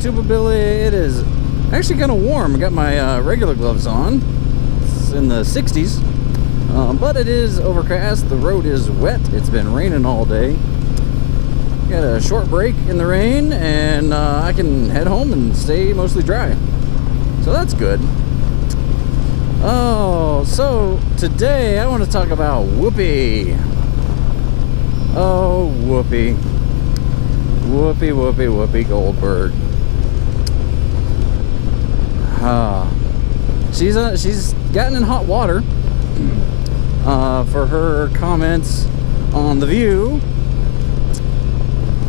YouTubeability. It is actually kind of warm. I got my regular gloves on. It's in the 60s. But it is overcast. The road is wet. It's been raining all day. Got a short break in the rain, and I can head home and stay mostly dry. So that's good. Oh, so today I want to talk about Whoopi. Oh, Whoopi. Whoopi Goldberg. She's gotten in hot water for her comments on The View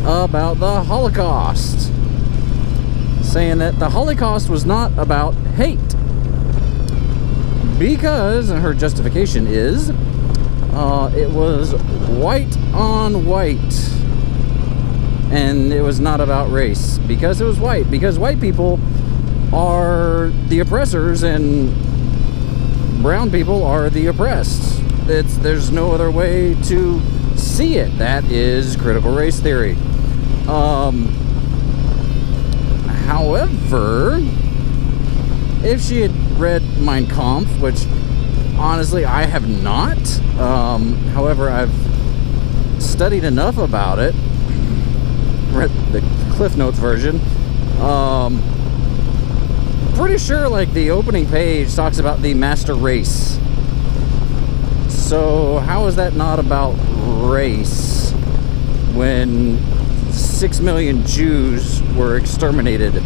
about the Holocaust, saying that the Holocaust was not about hate, because her justification is it was white on white, and it was not about race because it was white, because white people are the oppressors and brown people are the oppressed. There's no other way to see it. That is critical race theory. However, if she had read Mein Kampf, which honestly I have not, however, I've studied enough about it, read the Cliff Notes version, pretty sure like the opening page talks about the master race. So how is that not about race when 6 million Jews were exterminated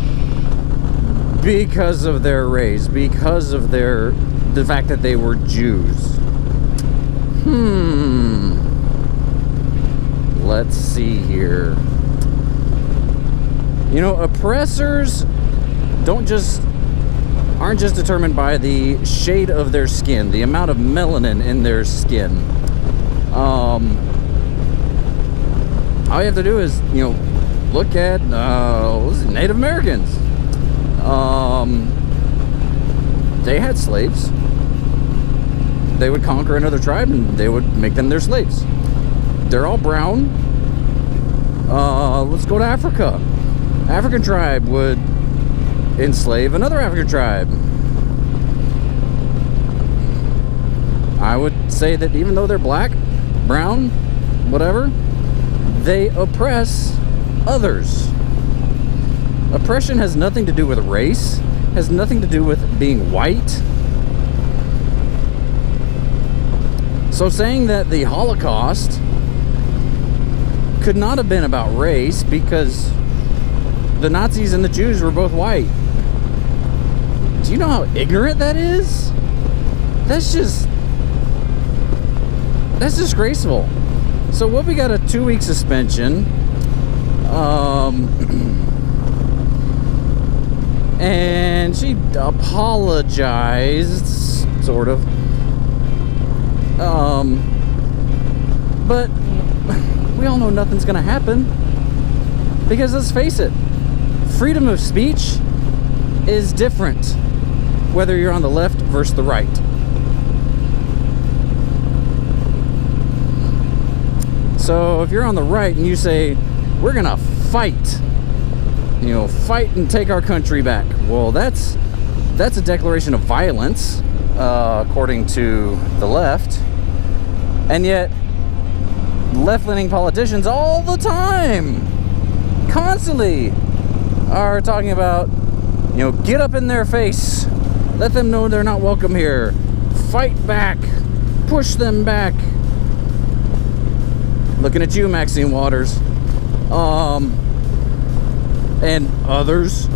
because of their race, because of the fact that they were Jews? Let's see here. You know, oppressors aren't just determined by the shade of their skin, the amount of melanin in their skin. All you have to do is, look at Native Americans. They had slaves. They would conquer another tribe and they would make them their slaves. They're all brown. Let's go to Africa. African tribe would enslave another African tribe. I would say that even though they're black, brown, whatever, they oppress others. Oppression has nothing to do with race, has nothing to do with being white. So saying that the Holocaust could not have been about race because the Nazis and the Jews were both white. Do you know how ignorant that is? That's disgraceful. So Whoopi got a 2-week suspension. And she apologized, sort of. But we all know nothing's gonna happen. Because let's face it, freedom of speech is different whether you're on the left versus the right. So if you're on the right and you say, we're gonna fight, fight and take our country back, well, that's a declaration of violence, according to the left. And yet, left-leaning politicians all the time, constantly, are talking about, get up in their face, let them know they're not welcome here, fight back, push them back. Looking at you, Maxine Waters, and others,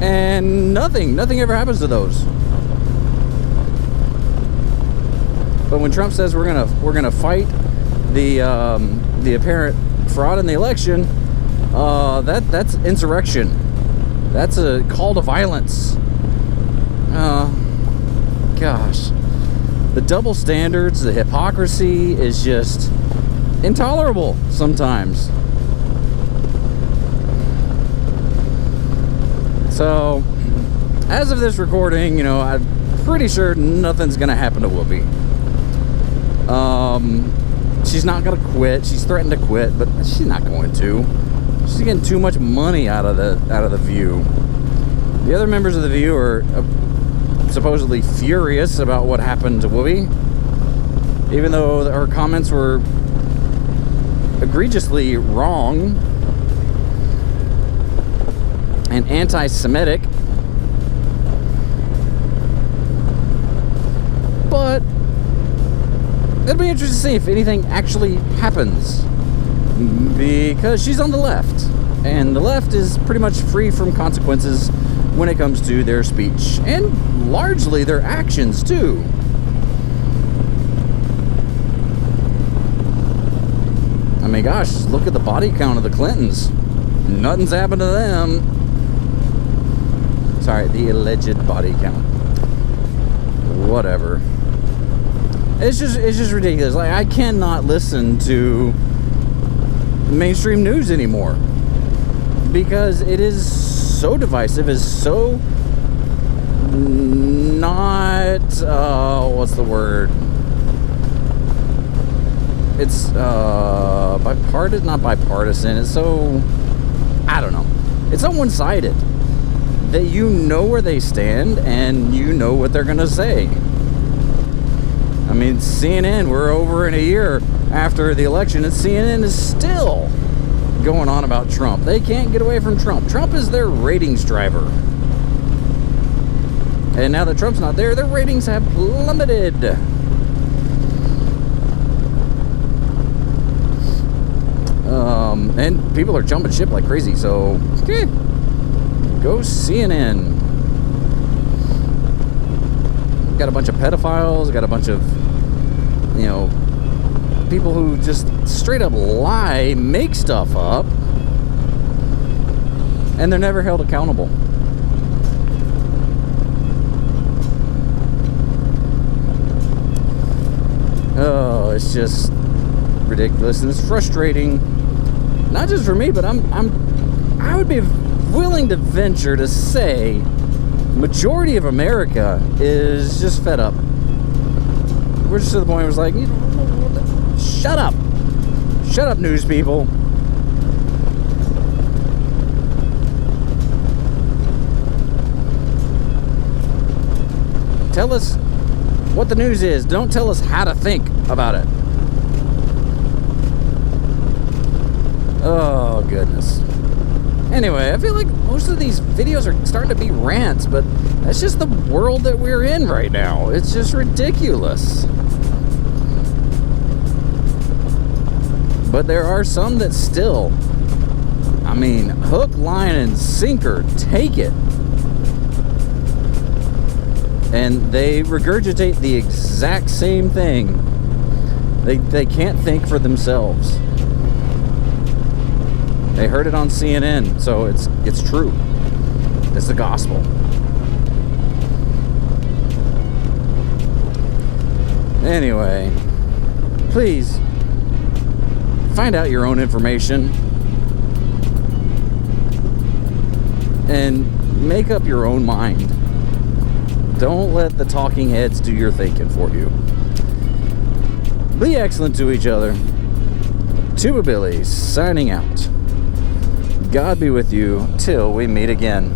and nothing ever happens to those. But when Trump says we're gonna fight the apparent fraud in the election, that's insurrection. That's a call to violence. Gosh. The double standards, the hypocrisy is just intolerable sometimes. So, as of this recording, I'm pretty sure nothing's gonna happen to Whoopi. She's not gonna quit. She's threatened to quit, but she's not going to. She's getting too much money out of the View. The other members of the View are supposedly furious about what happened to Whoopi, even though her comments were egregiously wrong and anti-Semitic. But it'll be interesting to see if anything actually happens, because she's on the left, and the left is pretty much free from consequences when it comes to their speech, and largely their actions too. I mean, gosh, look at the body count of the Clintons. Nothing's happened to them. Sorry, the alleged body count. Whatever. It's just ridiculous. Like, I cannot listen to mainstream news anymore because it is so divisive, is so not what's the word? It's bipartisan, not bipartisan. It's so, I don't know. It's so one-sided that you know where they stand and you know what they're gonna say. I mean, CNN, we're over in a year after the election, and CNN is still going on about Trump. They can't get away from Trump. Trump is their ratings driver. And now that Trump's not there, their ratings have plummeted. And people are jumping ship like crazy, so okay, go CNN. Got a bunch of pedophiles, got a bunch of, you know, people who just straight up lie, make stuff up, and they're never held accountable. Oh, it's just ridiculous, and it's frustrating, not just for me, but I would be willing to venture to say majority of America is just fed up. We're just to the point where it's like, you know, shut up, news people. Tell us what the news is. Don't tell us how to think about it. Oh, goodness. Anyway, I feel like most of these videos are starting to be rants, but that's just the world that we're in right now. It's just ridiculous. But there are some that still, I mean, hook, line, and sinker, take it. And they regurgitate the exact same thing. They can't think for themselves. They heard it on CNN, so it's true. It's the gospel. Anyway, please find out your own information and make up your own mind. Don't let the talking heads do your thinking for you. Be excellent to each other. Tuba Billy signing out. God be with you till we meet again.